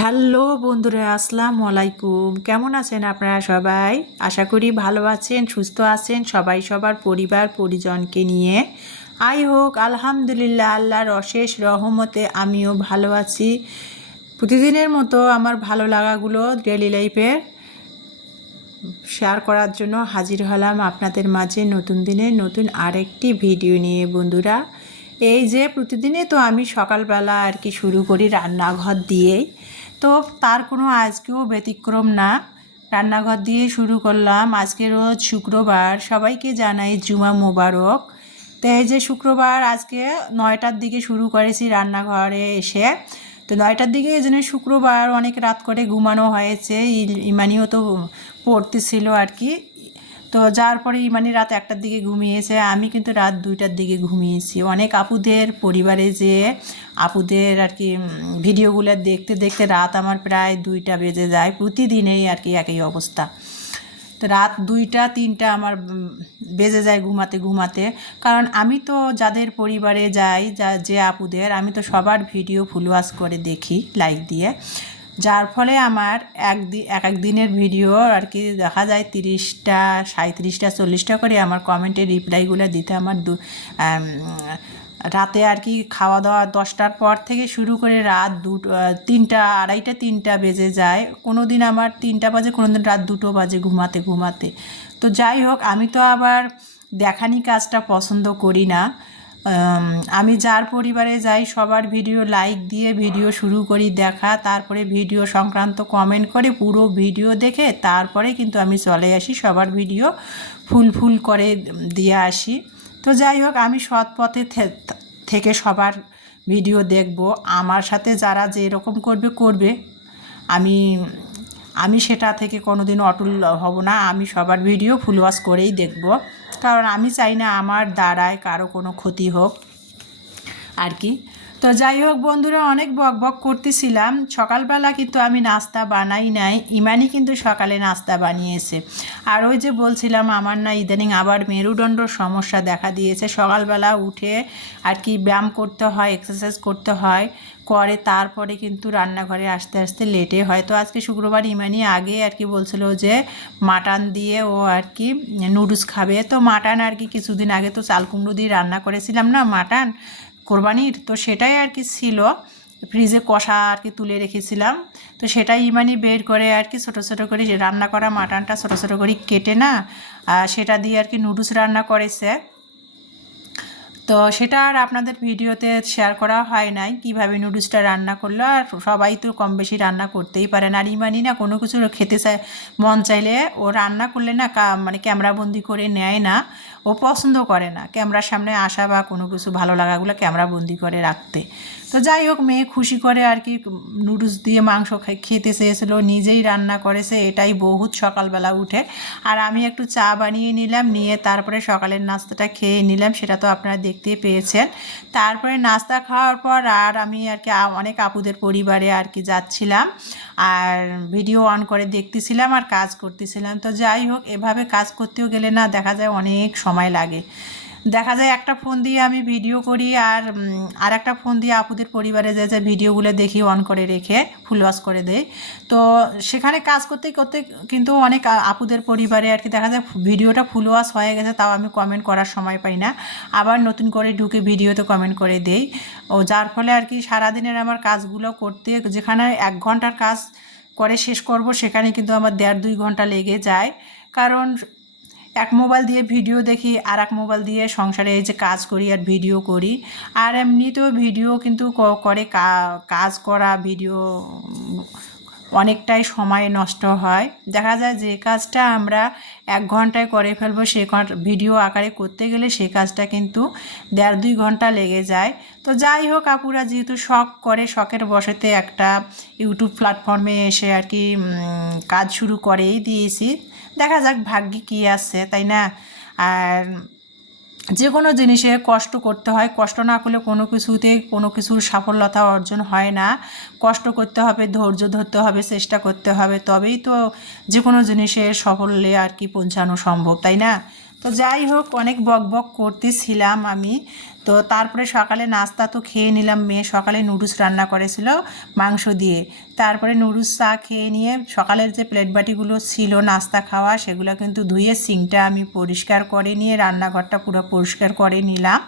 Hello বন্ধুরা, আসসালামু আলাইকুম। কেমন আছেন আপনারা সবাই? আশা করি ভালো আছেন, সুস্থ আছেন সবাই সবার পরিবার পরিজনকে নিয়ে। আই হোক আলহামদুলিল্লাহ, আল্লাহর অশেষ রহমতে আমিও ভালো আছি। প্রতিদিনের মতো আমার ভালো লাগাগুলো ডেইলি লাইফের শেয়ার করার জন্য হাজির হলাম আপনাদের মাঝে নতুন দিনে নতুন আরেকটি ভিডিও নিয়ে। বন্ধুরা, এই যে প্রতিদিনে তো আমি সকালবেলা আর কি শুরু করি রান্নাঘর দিয়েই, তো তার কোনো আজকেও ব্যতিক্রম না। রান্নাঘর দিয়ে শুরু করলাম। আজকে রোজ শুক্রবার, সবাইকে জানাই জুমা মোবারক। তো এই যে শুক্রবার আজকে 9টার দিকে শুরু করেছি রান্নাঘরে এসে। তো 9টার দিকে এই জন্য শুক্রবার অনেক রাত করে ঘুমানো হয়েছে। ইমানিও তো পড়তেছিল আর কি। তো যার পরে ইমানি রাত 1টার দিকে ঘুমিয়েছে, আমি কিন্তু রাত 2টার দিকে ঘুমিয়েছি। অনেক আপুদের পরিবারে যে আপুদের আর কি ভিডিওগুলো দেখতে দেখতে রাত আমার প্রায় 2টা বেজে যায়। প্রতিদিনেই আর কি একই অবস্থা। তো রাত 2টা 3টা আমার বেজে যায় ঘুমাতে ঘুমাতে। কারণ আমি তো যাদের পরিবারে যাই, যে আপুদের, আমি তো সবার ভিডিও ফুল ওয়াচ করে দেখি লাইক দিয়ে। যার ফলে আমার এক এক দিনের ভিডিও আর কি দেখা যায় 30টা 37টা 40টা করে আমার কমেন্টে রিপ্লাইগুলো দিতে আমার রাতে আর কি খাওয়া দাওয়া 10টার পর থেকে শুরু করে রাত 3টা 2:30 3টা বেজে যায়। কোনো দিন আমার 3টা বাজে, কোনো দিন রাত 2টো বাজে ঘুমাতে ঘুমাতে। তো যাই হোক, আমি তো আবার দেখানি কাজটা পছন্দ করি না। আমি যার পরিবারে যাই সবার ভিডিও লাইক দিয়ে ভিডিও শুরু করি দেখা, তারপরে ভিডিও সংক্রান্ত কমেন্ট করে পুরো ভিডিও দেখে তারপরে কিন্তু আমি চলে আসি, সবার ভিডিও ফুল করে দিয়ে আসি। তো যাই হোক, আমি সৎ পথে থেকে সবার ভিডিও দেখব। আমার সাথে যারা যেরকম করবে করবে, আমি আমি সেটা থেকে কোনো দিন অটল হব না। আমি সবার ভিডিও ফুল ওয়াচ করেই দেখব, কারণ আমি চাই না আমার দ্বারায় কারো কোনো ক্ষতি হোক আর কি। তো যাই হোক বন্ধুরা, অনেক বক বক করতেছিলাম। সকালবেলা কিন্তু আমি নাস্তা বানাই নাই, ইমানি কিন্তু সকালে নাস্তা বানিয়েছে। আর ওই যে বলছিলাম, আমার না ইদানিং আবার মেরুদণ্ডর সমস্যা দেখা দিয়েছে। সকালবেলা উঠে আর কি ব্যায়াম করতে হয়, এক্সারসাইজ করতে হয়, করে তারপরে কিন্তু রান্নাঘরে আসতে আসতে লেটে হয়। তো আজকে শুক্রবার, ইমানি আগে আর কি বলছিল যে মাটন দিয়ে ও আর কি নুডলস খাবে। তো মাটন আর কি কিছুদিন আগে তো চাল কুমড়ো দিয়ে রান্না করেছিলাম না মাটন কোরবানির, তো সেটাই আর কি ছিল ফ্রিজে কষা আর কি তুলে রেখেছিলাম। তো সেটাই ইমানি বের করে আর কি ছোটো ছোটো করে রান্না করা মাটনটা ছোটো ছোটো করে কেটে না সেটা দিয়ে আর কি নুডলস রান্না করেছে। তো সেটা আর আপনাদের ভিডিওতে শেয়ার করা হয় নাই কীভাবে নুডলসটা রান্না করলো। আর সবাই তো কম বেশি রান্না করতেই পারেন। আর ইমানি না কোনো কিছু খেতে চায়, মন চাইলে ও রান্না করলে না মানে ক্যামেরাবন্দি করে নেয় না। ও পছন্দ করে না ক্যামেরার সামনে আসা বা কোনো কিছু ভালো লাগাগুলো ক্যামেরাবন্দি করে রাখতে। তো যাই হোক, মেয়ে খুশি করে আর কি নুডলস দিয়ে মাংস খেতে চেয়েছিলো, নিজেই রান্না করেছে। এটাই বহুত সকালবেলা উঠে। আর আমি একটু চা বানিয়ে নিলাম, নিয়ে তারপরে সকালের নাস্তাটা খেয়ে নিলাম, সেটা তো আপনারা দেখতেই পেয়েছেন। তারপরে নাস্তা খাওয়ার পর আর আমি আর কি অনেক আপুদের পরিবারে আর কি যাচ্ছিলাম, আর ভিডিও অন করে দেখতেছিলাম আর কাজ করতেছিলাম। তো যাই হোক, এভাবে কাজ করতেও গেলে না দেখা যায় অনেক সময় লাগে। দেখা যায় একটা ফোন দিয়ে আমি ভিডিও করি, আর একটা ফোন দিয়ে আপুদের পরিবারে যে ভিডিওগুলো দেখি অন করে রেখে ফুল ওয়াচ করে দেই। তো সেখানে কাজ করতে করতে কিন্তু অনেক আপুদের পরিবারে আর কি দেখা যায় ভিডিওটা ফুল ওয়াচ হয়ে গেছে, তাও আমি কমেন্ট করার সময় পাই না। আবার নতুন করে ঢুকে ভিডিওতে কমেন্ট করে দেই। যার ফলে আর কি সারাদিনের আমার কাজগুলো করতে, যেখানে 1 ঘন্টার কাজ করে শেষ করব, সেখানে কিন্তু আমার 1.5-2 ঘন্টা লেগে যায়। কারণ এক মোবাইল দিয়ে ভিডিও দেখি, আর এক মোবাইল দিয়ে সংসারে এই যে কাজ করি আর ভিডিও করি। আর এমনিতেও ভিডিও কিন্তু করে কাজ করা ভিডিও অনেকটাই সময় নষ্ট হয়। দেখা যায় যে কাজটা আমরা 1 ঘন্টায় করে ফেলবো, সে ভিডিও আকারে করতে গেলে সে কাজটা কিন্তু 1.5-2 ঘন্টা লেগে যায়। তো যাই হোক, আপুরা যেহেতু শখ করে, শখের বশতে একটা ইউটিউব প্ল্যাটফর্মে এসে আর কি কাজ শুরু করেই দিয়েছি। দেখা যাক ভাগ্যে কী আছে, তাই না? আর যে কোনো জিনিসে কষ্ট করতে হয়, কষ্ট না করলে কোনো কিছুর সাফল্যতা অর্জন হয় না। কষ্ট করতে হবে, ধৈর্য ধরতে হবে, চেষ্টা করতে হবে, তবেই তো যে কোনো জিনিসের সাফল্যে আর কি পৌঁছানো সম্ভব, তাই না? তো যাই হোক, অনেক বক বক করতেছিলাম আমি। তো তারপরে সকালে নাস্তা তো খেয়ে নিলাম, মেয়ে সকালে নুডলস রান্না করেছিল মাংস দিয়ে। তারপরে নুডলস চা খেয়ে নিয়ে সকালের যে প্লেট বাটিগুলো ছিল নাস্তা খাওয়া, সেগুলো কিন্তু ধুয়ে সিঙ্কটা আমি পরিষ্কার করে নিয়ে রান্নাঘরটা পুরো পরিষ্কার করে নিলাম।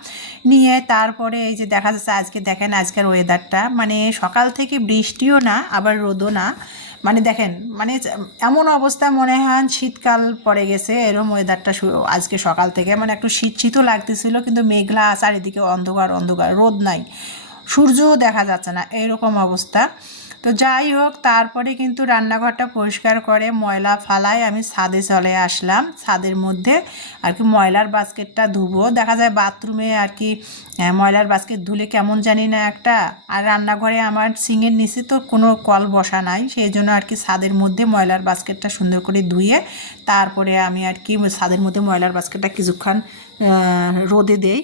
নিয়ে তারপরে এই যে দেখা যাচ্ছে, আজকে দেখেন আজকের ওয়েদারটা, মানে সকাল থেকে বৃষ্টিও না আবার রোদও না, মানে দেখেন, মানে এমন অবস্থা মনে হয় শীতকাল পড়ে গেছে এরম ওয়েদারটা আজকে সকাল থেকে, মানে একটু শীত শীতও লাগতেছিল, কিন্তু মেঘলা চারিদিকে অন্ধকার অন্ধকার, রোদ নাই, সূর্যও দেখা যাচ্ছে না, এরকম অবস্থা। তো যাই হোক, তারপরে কিন্তু রান্নাঘরটা পরিষ্কার করে ময়লা ফালায় আমি ছাদে চলে আসলাম। ছাদের মধ্যে আর কি ময়লার বাস্কেটটা ধুবো, দেখা যায় বাথরুমে আর কি ময়লার বাস্কেট ধুলে কেমন জানি না একটা, আর রান্নাঘরে আমার সিঙের নিচে তো কোনো কল বসা নাই, সেই জন্য আর কি ছাদের মধ্যে ময়লার বাস্কেটটা সুন্দর করে ধুয়ে তারপরে আমি আর কি ছাদের মধ্যে ময়লার বাস্কেটটা কিছুক্ষণ রোদে দেই,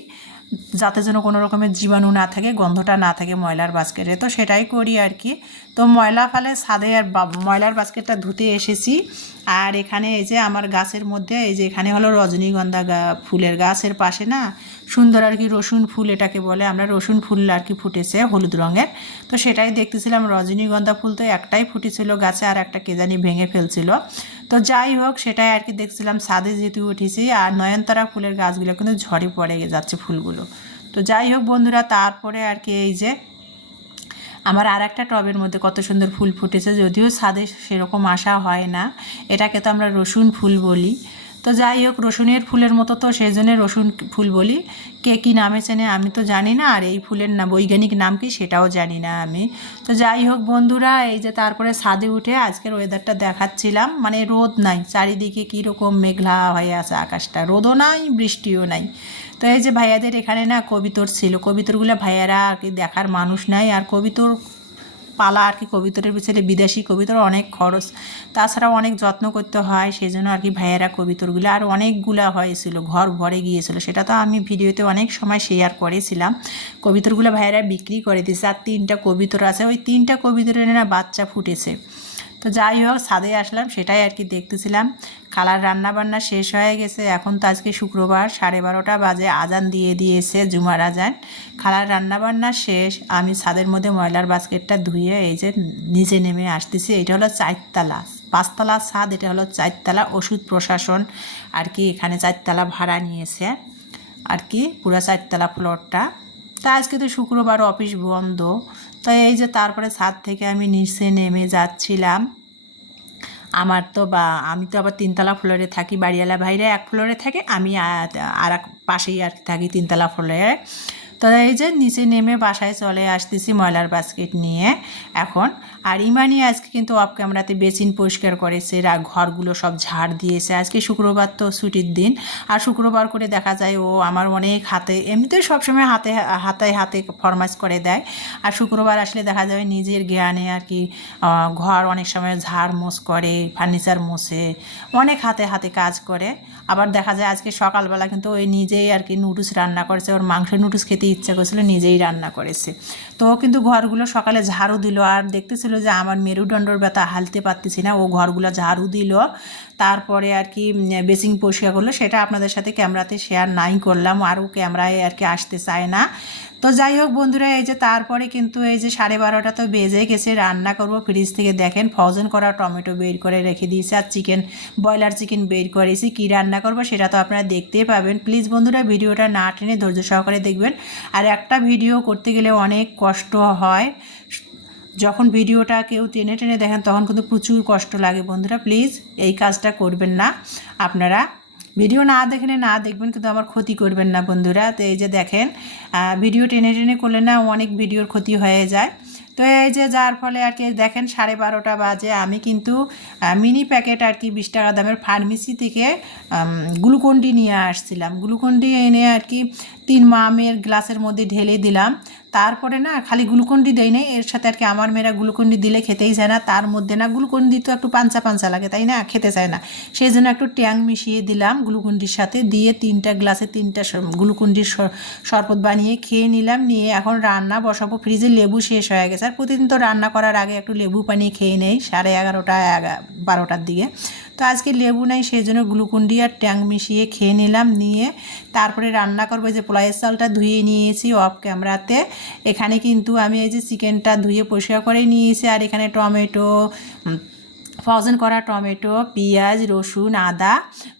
যাতে যেন কোনো রকমের জীবাণু না থাকে, গন্ধটা না থাকে ময়লার বাস্কেটে। তো সেটাই করি আর কি। তো ময়লা ফেলে ছাদে আর ময়লার বাস্কেটটা ধুতে এসেছি। আর এখানে এই যে আমার গাছের মধ্যে এই যে এখানে হলো রজনীগন্ধা ফুলের গাছের পাশে না সুন্দর আর কি রসুন ফুল, এটাকে বলে আমরা, রসুন ফুল আর কি ফুটেছে হলুদ রঙের। তো সেটাই দেখতেছিলাম, রজনীগন্ধা ফুল তো একটাই ফুটেছিল গাছে, আর একটা কে জানি ভেঙে ফেলছিল। তো যাই হোক, সেটাই আর কি দেখছিলাম ছাদে যেহেতু উঠেছি। আর নয়নতারা ফুলের গাছগুলো কিন্তু ঝরে পড়ে যাচ্ছে ফুলগুলো। তো যাই হোক বন্ধুরা, তারপরে আর কি এই যে আমার আর একটা টবের মধ্যে কত সুন্দর ফুল ফুটেছে, যদিও ছাদে সেরকম আসা হয় না, এটাকে তো আমরা রসুন ফুল বলি। তো যাই হোক, রসুনের ফুলের মতো তো সেই জন্য রসুন ফুল বলি। কে কী নামে চেনে আমি তো জানি না, আর এই ফুলের নাম বৈজ্ঞানিক নাম কি সেটাও জানি না আমি। তো যাই হোক বন্ধুরা, এই যে তারপরে ছাদে উঠে আজকের ওয়েদারটা দেখাচ্ছিলাম, মানে রোদ নাই, চারিদিকে কীরকম মেঘলা হয়ে আছে আকাশটা, রোদও নাই বৃষ্টিও নাই। তো এই যে ভাইয়াদের এখানে না কবিতর ছিল, কবিতরগুলো ভাইয়ারা আর কি দেখার মানুষ নাই, আর কবিতর পালা আর কি, কবিতরের পিছনে বিদেশি কবিতর অনেক খরচ, তাছাড়াও অনেক যত্ন করতে হয়, সেই জন্য আর কি ভাইয়েরা কবিতরগুলো আর অনেকগুলা হয়েছিল, ঘর ভরে গিয়েছিল, সেটা তো আমি ভিডিওতে অনেক সময় শেয়ার করেছিলাম। কবিতরগুলো ভাইয়েরা বিক্রি করে দিয়েছে, আর 3টা কবিতর আছে, ওই 3টা কবিতরের না বাচ্চা ফুটেছে। তো যাই হোক, ছাদে আসলাম, সেটাই আর কি দেখতেছিলাম। খালার রান্নাবান্না শেষ হয়ে গেছে, এখন তো আজকে শুক্রবার, 12:30 বাজে, আজান দিয়ে দিয়েছে, জুমার আজান। খালার রান্নাবান্না শেষ, আমি ছাদের মধ্যে ময়লার বাস্কেটটা ধুয়ে এই যে নিচে নেমে আসতেছি। এটা হলো 4তলা, 5তলা ছাদ, এটা হলো 4তলা, ওষুধ প্রশাসন আর কি এখানে 4তলা ভাড়া নিয়েছে আর কি, পুরো 4তলা ফ্লোরটা। তা আজকে তো শুক্রবার, অফিস বন্ধ। তো এই যে তারপরে ছাদ থেকে আমি নিচে নেমে যাচ্ছিলাম। আমি তো আবার 3তলা ফ্লোরে থাকি, বাড়িওয়ালা ভাইরা 1 ফ্লোরে থাকে, আমি আর এক পাশেই আর থাকি 3তলা ফ্লোরে। তো এই যে নিচে নেমে বাসায় চলে আসতেছি ময়লার বাস্কেট নিয়ে এখন। আর ইমানি আজকে কিন্তু অফ ক্যামেরাতে বেসিন পরিষ্কার করেছে, ঘরগুলো সব ঝাড় দিয়েছে। আজকে শুক্রবার তো ছুটির দিন, আর শুক্রবার করে দেখা যায় ও আমার অনেক হাতে, এমনিতেই সবসময় হাতে হাতে হাতে ফরমাইশ করে দেয়, আর শুক্রবার আসলে দেখা যাবে নিজের জ্ঞানে আর কি ঘর অনেক সময় ঝাড় মোছ করে, ফার্নিচার মোছে, অনেক হাতে হাতে কাজ করে। আবার দেখা যায় আজকে সকালবেলা কিন্তু ওই নিজেই আর কি নুডলস রান্না করেছে, ওর মাংস নুডলস খেতে ইচ্ছা করেছিল, নিজেই রান্না করেছে। তো ও কিন্তু ঘরগুলো সকালে ঝাড়ু দিল, আর দেখতেছিল যে আমার মেরুদণ্ডর ব্যথা, হালতে পারতেছি না, ও ঘরগুলো ঝাড়ু দিল, তারপরে আর কি বেসিং পরিষ্কার করলো। সেটা আপনাদের সাথে ক্যামেরাতে শেয়ার নাই করলাম, আর ও ক্যামেরায় আর কি আসতে চায় না। তো যাই হোক বন্ধুরা, এই যে তারপরে কিন্তু এই যে 12:30 তো বেজে গেছে, রান্না করব। ফ্রিজ থেকে দেখেন ফ্রোজেন করা টমেটো বের করে রেখে দিয়েছি, আর ব্রয়লার চিকেন বের করেছি। কী রান্না করব সেটা তো আপনারা দেখতেই পাবেন। প্লিজ বন্ধুরা ভিডিওটা না টেনে ধৈর্য সহকারে দেখবেন। আর একটা ভিডিও করতে গেলে অনেক কষ্ট হয়, যখন ভিডিওটা কেউ টেনে টেনে দেখেন তখন কিন্তু প্রচুর কষ্ট লাগে। বন্ধুরা প্লিজ এই কাজটা করবেন না, আপনারা ভিডিও না দেখবেন, কিন্তু আমার ক্ষতি করবেন না বন্ধুরা। তো এই যে দেখেন ভিডিও টেনে টেনে করলে না অনেক ভিডিওর ক্ষতি হয়ে যায়। তো এই যে যার ফলে আর কি দেখেন 12:30 বাজে, আমি কিন্তু মিনি প্যাকেট আর কি 20 টাকা দামের ফার্মেসি থেকে গ্লুকন্ডি নিয়ে আসছিলাম। গ্লুকন্ডি এনে আর কি 3 মামের গ্লাসের মধ্যে ঢেলে দিলাম। তারপরে না খালি গ্লুকন্ডি দেয় না, এর সাথে আর কি আমার মেয়েরা গ্লুকন্ডি দিলে খেতেই চায় না, তার মধ্যে না গ্লুকন্ডি তো একটু পাঞ্চা পাঞ্চা লাগে, তাই না, খেতে চায় না, সেই জন্য একটু ট্যাং মিশিয়ে দিলাম গ্লুকন্ডির সাথে, দিয়ে 3টা গ্লাসে 3টা গ্লুকন্ডির শরবত বানিয়ে খেয়ে নিলাম। নিয়ে এখন রান্না বসাবো, ফ্রিজে লেবু শেষ হয়ে গেছে, আর প্রতিদিন তো রান্না করার আগে একটু লেবু পানি খেয়ে নেই 11:30 12টার দিকে। তো আজকে লেবু নাই, সেই জন্য গ্লুকন্ডি আর ট্যাং মিশিয়ে খেয়ে নিলাম। নিয়ে তারপরে রান্না করবো। যে পোলাওয়ের চালটা ধুয়ে নিয়েছি অফ ক্যামেরাতে। এখানে কিন্তু আমি এই যে চিকেনটা ধুয়ে পরিষ্কার করে নিয়েছি, আর এখানে টমেটো, ফ্রোজেন করা টমেটো, পেঁয়াজ, রসুন, আদা,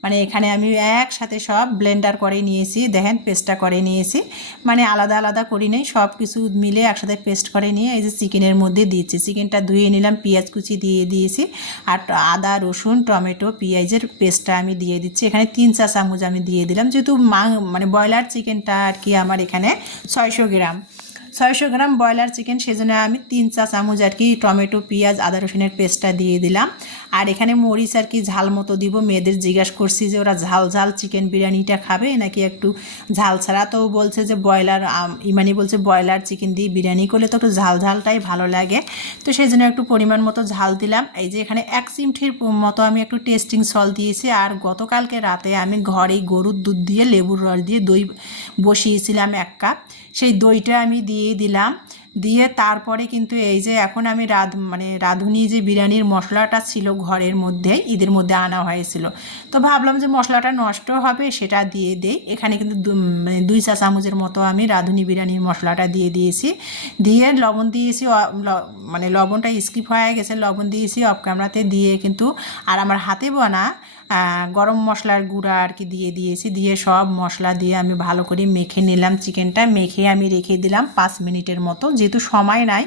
মানে এখানে আমি একসাথে সব ব্লেন্ডার করে নিয়েছি। দেখেন পেস্টটা করে নিয়েছি, মানে আলাদা আলাদা করি নেই, সব কিছু মিলে একসাথে পেস্ট করে নিয়ে এই যে চিকেনের মধ্যে দিচ্ছি। চিকেনটা ধুয়ে নিলাম, পেঁয়াজ কুচি দিয়ে দিয়েছি, আর আদা, রসুন, টমেটো, পেঁয়াজের পেস্টটা আমি দিয়ে দিচ্ছি। এখানে 3 চা চামচ আমি দিয়ে দিলাম, যেহেতু মানে ব্রয়লার চিকেনটা আর কি আমার এখানে 600 গ্রাম ব্রয়লার চিকেন, সেজন্য আমি 3 চা চামচ আর কি টমেটো, পেঁয়াজ, আদা, রসুনের পেস্টটা দিয়ে দিলাম। আর এখানে মরিচ আর কি ঝাল মতো দিব। মেয়েদের জিজ্ঞাসা করছি যে ওরা ঝাল ঝাল চিকেন বিরিয়ানিটা খাবে নাকি একটু ঝাল ছাড়া। তো বলছে যে ব্রয়লার, ইমানি বলছে ব্রয়লার চিকেন দিয়ে বিরিয়ানি করলে তো একটু ঝাল ঝালটাই ভালো লাগে, তো সেই জন্য একটু পরিমাণ মতো ঝাল দিলাম। এই যে এখানে 1 চিমটির মতো আমি একটু টেস্টিং সল্ট দিয়েছি। আর গতকালকে রাতে আমি ঘরেই গরুর দুধ দিয়ে লেবুর রস দিয়ে দই বসিয়েছিলাম 1 কাপ, সেই দইটা আমি দিয়ে দিলাম। দিয়ে তারপরে কিন্তু এই যে এখন আমি রাঁধুনি যে বিরিয়ানির মশলাটা ছিল ঘরের মধ্যে, ঈদের মধ্যে আনা হয়েছিল, তো ভাবলাম যে মশলাটা নষ্ট হবে সেটা দিয়ে দেই। এখানে কিন্তু 2 চা চামচের মতো আমি রাঁধুনি বিরিয়ানির মশলাটা দিয়ে দিয়েছি। দিয়ে লবণ দিয়েছি, মানে লবণটা স্কিপ হয়ে গেছে, লবণ দিয়েছি অফ ক্যামেরাতে। দিয়ে কিন্তু আর আমার হাতে বোনা গরম মশলার গুঁড়া আর কি দিয়ে দিয়েছি। দিয়ে সব মশলা দিয়ে আমি ভালো করে মেখে নিলাম। চিকেনটা মেখে আমি রেখে দিলাম 5 মিনিটের মতো, যেহেতু সময় নাই,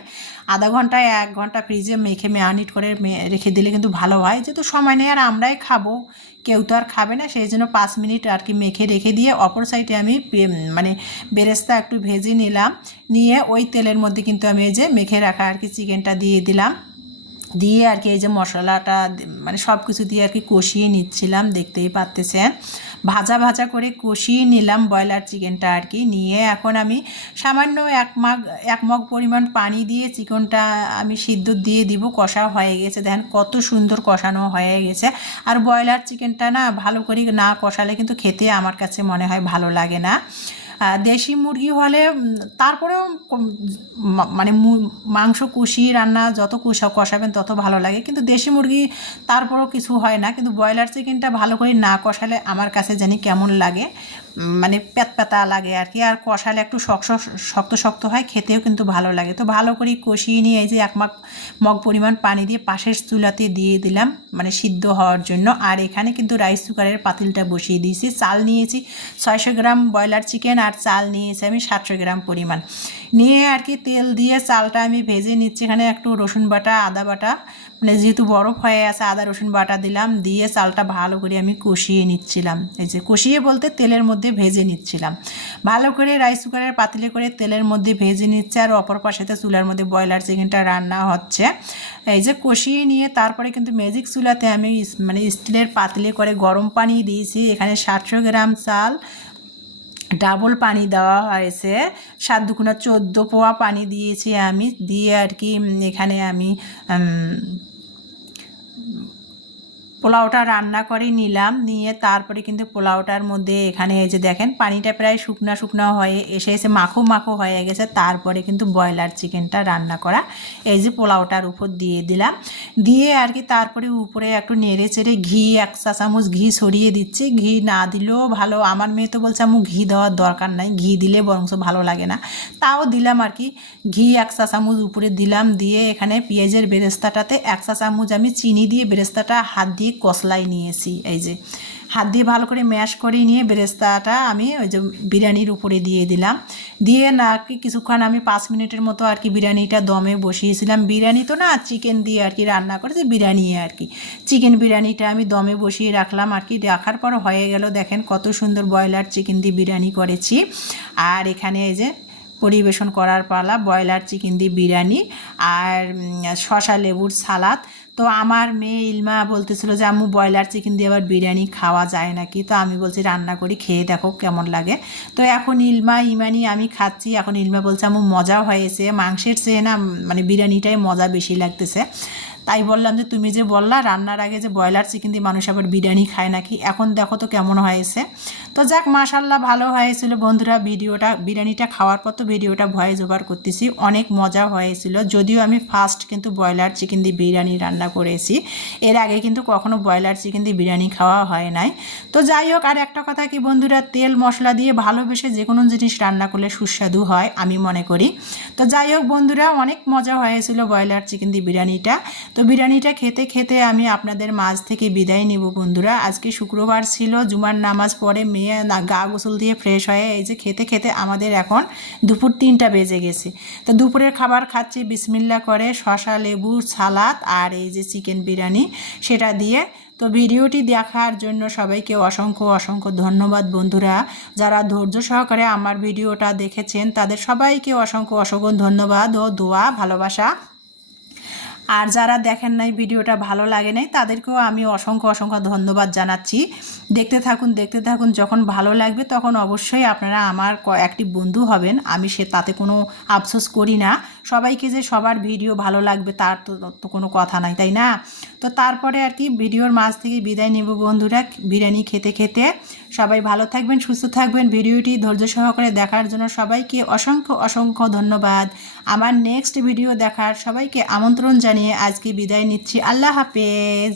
আধা ঘন্টা 1 ঘন্টা ফ্রিজে মেখে ম্যারিনেট করে রেখে দিলে কিন্তু ভালো হয়। যেহেতু সময় নেই আর আমরাই খাবো, কেউ তো আর খাবে না, সেই জন্য 5 মিনিট আর কি মেখে রেখে দিয়ে অপর সাইডে আমি মানে বেরেস্তা একটু ভেজে নিলাম। নিয়ে ওই তেলের মধ্যে কিন্তু আমি এই যে মেখে রাখা আর কি চিকেনটা দিয়ে দিলাম। দিয়ে আর কি এই যে মশলাটা মানে সব কিছু দিয়ে আর কি কষিয়ে নিচ্ছিলাম, দেখতেই পাচ্ছেন। ভাজা ভাজা করে কষিয়ে নিলাম ব্রয়লার চিকেনটা আর কি। নিয়ে এখন আমি সামান্য 1 মগ পরিমাণ পানি দিয়ে চিকেনটা আমি সিদ্ধ দিয়ে দিব। কষা হয়ে গেছে, দেখেন কত সুন্দর কষানো হয়ে গেছে। আর ব্রয়লার চিকেনটা না ভালো করে না কষালে কিন্তু খেতে আমার কাছে মনে হয় ভালো লাগে না। দেশি মুরগি হলে তারপরেও মানে মাংস কষিয়ে রান্না যত কষাবেন তত ভালো লাগে, কিন্তু দেশি মুরগি তারপরেও কিছু হয় না। কিন্তু ব্রয়লার চিকেনটা ভালো করে না কষালে আমার কাছে জানি কেমন লাগে, মানে প্যাতপ্যাতা লাগে আর কি। আর কষালে একটু শক্ত শক্ত হয়, খেতেও কিন্তু ভালো লাগে। তো ভালো করে কষিয়ে নিয়ে এই যে 1 মগ পরিমাণ পানি দিয়ে পাশের চুলাতে দিয়ে দিলাম, মানে সিদ্ধ হওয়ার জন্য। আর এখানে কিন্তু রাইস কুকারের পাতিলটা বসিয়ে দিয়েছি। চাল নিয়েছি 600 গ্রাম ব্রয়লার চিকেন, আর চাল নিয়েছি আমি 700 গ্রাম পরিমাণ। নিয়ে আর কি তেল দিয়ে চালটা আমি ভেজে নিচ্ছি। এখানে একটু রসুন বাটা, আদা বাটা, মানে যেহেতু বরফ হয়ে আছে আদা রসুন বাটা দিলাম। দিয়ে চালটা ভালো করে আমি কষিয়ে নিচ্ছিলাম। এই যে কষিয়ে বলতে তেলের মধ্যে ভেজে নিচ্ছিলাম ভালো করে। রাইস কুকারের পাতিলে করে তেলের মধ্যে ভেজে নিচ্ছে, আর অপর পাশেতে চুলার মধ্যে ব্রয়লার চিকেনটা রান্না হচ্ছে। এই যে কষিয়ে নিয়ে তারপরে কিন্তু ম্যাজিক চুলাতে আমি মানে স্টিলের পাতিলে করে গরম পানি দিয়েছি। এখানে 700 গ্রাম চাল ডাবল পানি দেওয়া হয়েছে, 7 দুগুণা 14 পোয়া পানি দিয়েছি আমি। দিয়ে আর কি এখানে আমি পোলাওটা রান্না করে নিলাম। নিয়ে তারপরে কিন্তু পোলাওটার মধ্যে এখানে এই যে দেখেন পানিটা প্রায় শুকনা শুকনো হয়ে এসে মাখো মাখো হয়ে গেছে। তারপরে কিন্তু ব্রয়লার চিকেনটা রান্না করা এই যে পোলাওটার উপর দিয়ে দিলাম। দিয়ে আর কি তারপরে উপরে একটু নেড়ে চেড়ে ঘি 1 চা চামচ ঘি ছড়িয়ে দিচ্ছি। ঘি না দিলেও ভালো, আমার মেয়ে তো বলছে আম্মু ঘি দেওয়ার দরকার নাই, ঘি দিলে বরঞ্চ ভালো লাগে না, তাও দিলাম আর কি। ঘি 1 চা চামচ উপরে দিলাম। দিয়ে এখানে পেঁয়াজের বেরেস্তাটাতে 1 চা চামচ আমি চিনি দিয়ে বেরেস্তাটা হাত দিয়ে কসলাই নিয়েছি। এই যে হাত দিয়ে ভালো করে ম্যাশ করে নিয়ে বেরেস্তাটা আমি ওই যে বিরিয়ানির উপরে দিয়ে দিলাম। দিয়ে না কি কিছুক্ষণ আমি 5 মিনিটের মতো আর কি বিরিয়ানিটা দমে বসিয়েছিলাম। বিরিয়ানি তো না চিকেন দিয়ে আর কি রান্না করেছি, বিরিয়ানি আর কি চিকেন বিরিয়ানিটা আমি দমে বসিয়ে রাখলাম আর কি। রাখার পর হয়ে গেল, দেখেন কত সুন্দর ব্রয়লার চিকেন দিয়ে বিরিয়ানি করেছি। আর এখানে এই যে পরিবেশন করার পালা, ব্রয়লার চিকেন দিয়ে বিরিয়ানি আর শসা লেবুর সালাদ। তো আমার মেয়ে ইলমা বলতেছিল যে আম্মু ব্রয়লার চিকেন দিয়ে আবার বিরিয়ানি খাওয়া যায় নাকি, তো আমি বলছি রান্না করি, খেয়ে দেখো কেমন লাগে। তো এখন ইমানি আমি খাচ্ছি। এখন ইলমা বলছে আম্মু মজা হয়েছে, মাংসের চেয়ে না মানে বিরিয়ানিটাই মজা বেশি লাগতেছে। তাই বললাম যে তুমি যে বললা রান্নার আগে যে ব্রয়লার চিকেন দিয়ে মানুষ আবার বিরিয়ানি খায় নাকি, এখন দেখো তো কেমন হয়েছে। তো যাক মাশাল্লাহ ভালো হয়েছিল বন্ধুরা। বিরিয়ানিটা খাওয়ার পর তো ভিডিওটা ভয়েস ওভার করতেছি, অনেক মজা হয়েছিল। যদিও আমি ফার্স্ট কিন্তু ব্রয়লার চিকেন দিয়ে বিরিয়ানি রান্না করেছি, এর আগে কিন্তু কখনো ব্রয়লার চিকেন দিয়ে বিরিয়ানি খাওয়া হয় নাই। তো যাই হোক, আর একটা কথা কি বন্ধুরা, তেল মশলা দিয়ে ভালোবেসে যে কোনো জিনিস রান্না করলে সুস্বাদু হয় আমি মনে করি। তো যাই হোক বন্ধুরা, অনেক মজা হয়েছিল ব্রয়লার চিকেন দিয়ে বিরিয়ানিটা। তো বিরিয়ানিটা খেতে খেতে আমি আপনাদের মাঝ থেকে বিদায় নেব বন্ধুরা। আজকে শুক্রবার ছিল, জুমার নামাজ পড়ে মেয়ে গা গোসল দিয়ে ফ্রেশ হয়ে এই যে খেতে খেতে আমাদের এখন দুপুর 3টা বেজে গেছে। তো দুপুরের খাবার খাচ্ছি বিসমিল্লা করে, শসা লেবু সালাদ আর এই যে চিকেন বিরিয়ানি সেটা দিয়ে। তো ভিডিওটি দেখার জন্য সবাইকে অসংখ্য অসংখ্য ধন্যবাদ বন্ধুরা। যারা ধৈর্য সহকারে আমার ভিডিওটা দেখেছেন তাদের সবাইকে অসংখ্য অসংখ্য ধন্যবাদ ও দোয়া ভালোবাসা। আর যারা দেখেন নাই, ভিডিওটা ভালো লাগে নাই, তাদেরকেও আমি অসংখ্য অসংখ্য ধন্যবাদ জানাচ্ছি। দেখতে থাকুন, যখন ভালো লাগবে তখন অবশ্যই আপনারা আমার একটি বন্ধু হবেন। আমি তাতে কোনো আফসোস করি না। সবাইকে যে সবার ভিডিও ভালো লাগবে তার তো কোনো কথা নাই, তাই না? তো তারপরে আর কি ভিডিওর মাঝ থেকে বিদায় নেব বন্ধুরা। বিরিয়ানি খেতে খেতে সবাই ভালো থাকবেন, সুস্থ থাকবেন। ভিডিওটি ধৈর্য সহকারে দেখার জন্য সবাইকে অসংখ্য অসংখ্য ধন্যবাদ। আমার নেক্সট ভিডিও দেখার সবাইকে আমন্ত্রণ জানিয়ে আজকে বিদায় নিচ্ছি। আল্লাহ হাফেজ।